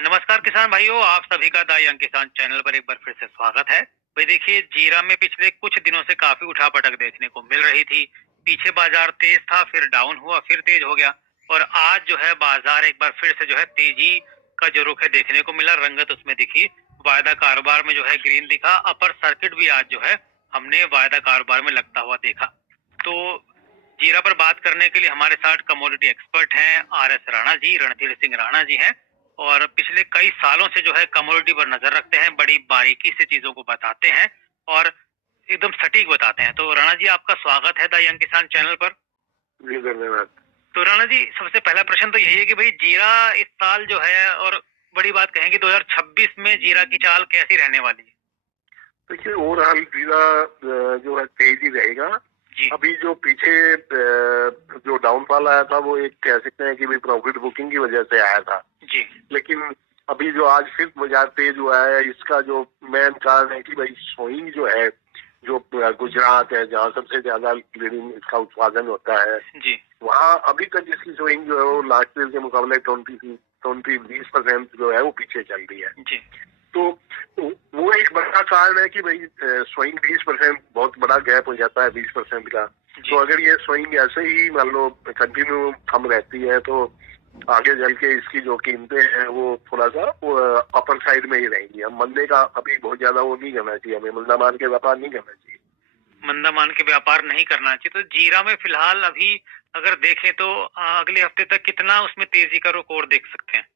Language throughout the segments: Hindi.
नमस्कार किसान भाइयों, आप सभी का द यंग किसान चैनल पर एक बार फिर से स्वागत है। भाई देखिए, जीरा में पिछले कुछ दिनों से काफी उठापटक देखने को मिल रही थी। पीछे बाजार तेज था, फिर डाउन हुआ, फिर तेज हो गया और आज जो है बाजार एक बार फिर से जो है तेजी का जो रुख है देखने को मिला। रंगत उसमें दिखी, वायदा कारोबार में जो है ग्रीन दिखा। अपर सर्किट भी आज जो है हमने वायदा कारोबार में लगता हुआ देखा। तो जीरा पर बात करने के लिए हमारे साथ कमोडिटी एक्सपर्ट हैं RS राणा जी, रणधीर सिंह राणा जी हैं और पिछले कई सालों से जो है कमोडिटी पर नजर रखते हैं, बड़ी बारीकी से चीजों को बताते हैं और एकदम सटीक बताते हैं। तो राणा जी, आपका स्वागत है द यंग किसान चैनल पर। जी धन्यवाद। तो राणा जी, सबसे पहला प्रश्न तो यही है कि भाई जीरा इस साल जो है, और बड़ी बात कहेंगे 2026 में जीरा की चाल कैसी रहने वाली है? देखिए, ओवरऑल जीरा जो है तेज ही रहेगा। अभी जो पीछे जो डाउनफॉल आया था वो एक कह सकते हैं कि भाई प्रॉफिट बुकिंग की वजह से आया था जी। लेकिन अभी जो आज फिर बाजार तेज हुआ है, इसका जो मेन कारण है कि भाई सोइंग जो है, जो गुजरात है जहाँ सबसे ज्यादा इसका उत्पादन होता है जी। वहाँ अभी तक इसकी सोइंग जो है वो लास्ट ईयर के मुकाबले 20% जो है वो पीछे चल रही है। जी। तो वो एक बड़ा कारण है कि भाई स्विंग 20% बहुत बड़ा गैप हो जाता है 20% का। तो अगर ये स्विंग ऐसे ही मान लो कंटिन्यू कम रहती है तो आगे चल के इसकी जो कीमतें हैं वो थोड़ा सा अपर साइड में ही रहेंगी। हम मंदे का अभी बहुत ज्यादा वो नहीं करना चाहिए, हमें मंदा मान के व्यापार नहीं करना चाहिए। मंदा मान के व्यापार नहीं करना चाहिए। तो जीरा में फिलहाल अभी अगर देखें तो अगले हफ्ते तक कितना उसमें तेजी का रुख देख सकते हैं?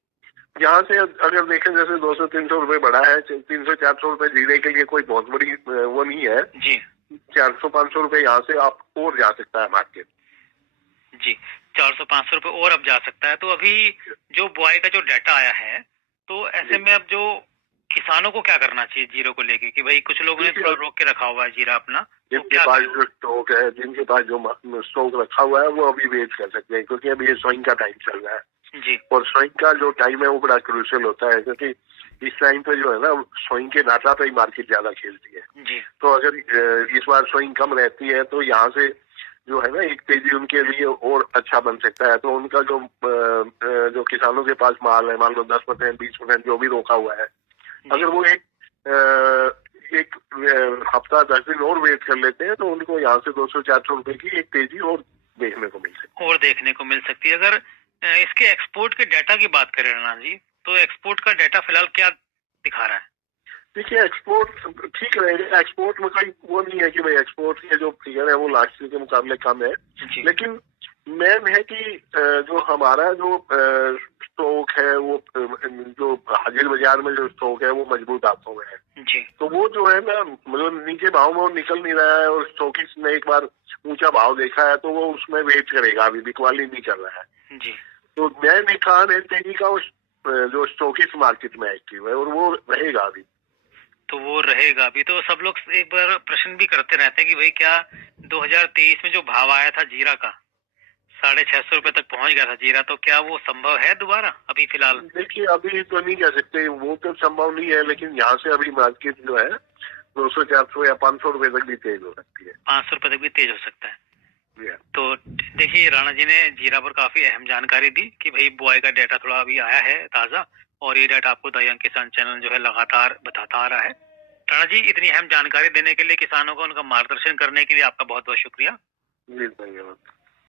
यहाँ से अगर देखें जैसे 200-300 रुपए बढ़ा है, 300-400 रुपए जीरे के लिए कोई बहुत बड़ी वो नहीं है जी। 400-500 रुपए यहाँ से आप और जा सकता है मार्केट। जी, 400-500 रुपए और अब जा सकता है। तो अभी जो बुआई का जो डाटा आया है, तो ऐसे में अब जो किसानों को क्या करना चाहिए जीरो को लेके कि भाई कुछ लोगों ने थोड़ा रोक के रखा हुआ है जीरा अपना, तो जिनके पास जो स्टॉक है, जिनके पास जो स्टॉक रखा हुआ है वो अभी वेट कर सकते हैं क्योंकि अभी ये सोइंग का टाइम चल रहा है। जी। और सोइंग का जो टाइम है वो बड़ा क्रूशियल होता है क्योंकि इस टाइम पे जो है ना सोइंग के डाटा पे ही मार्केट ज्यादा खेलती है। जी। तो अगर इस बार सोइंग कम रहती है तो यहाँ से जो है ना एक तेजी उनके लिए और अच्छा बन सकता है। तो उनका जो किसानों के पास माल है, मान लो 10% 20% जो भी रोका हुआ है, अगर वो एक हफ्ता 10 दिन और वेट कर लेते हैं तो उनको यहाँ से 200-400 रुपए की एक तेजी और देखने को मिल सकती है। अगर इसके एक्सपोर्ट के डाटा की बात करें राणा जी, तो एक्सपोर्ट का डाटा फिलहाल क्या दिखा रहा है? देखिए, एक्सपोर्ट ठीक रहेगा। एक्सपोर्ट में कोई वो नहीं है कि भाई एक्सपोर्ट के जो फिगर है वो लास्ट ईयर के मुकाबले कम है, लेकिन मेन है कि जो हमारा जो स्टॉक है वो जो हाजिर बाजार में जो स्टॉक है वो मजबूत हाथों में है। जी। तो वो जो है ना मतलब नीचे भाव में वो निकल नहीं रहा है और स्टॉकिस्ट ने एक बार ऊंचा भाव देखा है तो वो उसमें वेट करेगा, अभी बिकवाली नहीं कर रहा है। जी। तो मेन कारण है तेजी का उस जो स्टॉकिस्ट मार्केट में एक्टिव है और वो रहेगा अभी। तो वो रहेगा अभी। तो सब लोग एक बार प्रश्न भी करते रहते हैं कि भाई क्या 2023 में जो भाव आया था जीरा का 650 रुपए तक पहुंच गया था जीरा, तो क्या वो संभव है दोबारा अभी फिलहाल? देखिए, अभी तो नहीं कह सकते, वो तो संभव नहीं है, लेकिन यहाँ से अभी मार्केट जो है 200-400 या 500 रुपए तक भी तेज हो सकती है। 500 रुपए तक भी तेज हो सकता है। तो देखिए, राणा जी ने जीरा पर काफी अहम जानकारी दी कि भाई बुआई का डाटा थोड़ा अभी आया है ताजा, और ये डाटा आपको द यंग किसान चैनल जो है लगातार बताता आ रहा है। राणा जी, इतनी अहम जानकारी देने के लिए, किसानों को उनका मार्गदर्शन करने के लिए आपका बहुत बहुत शुक्रिया। जी धन्यवाद।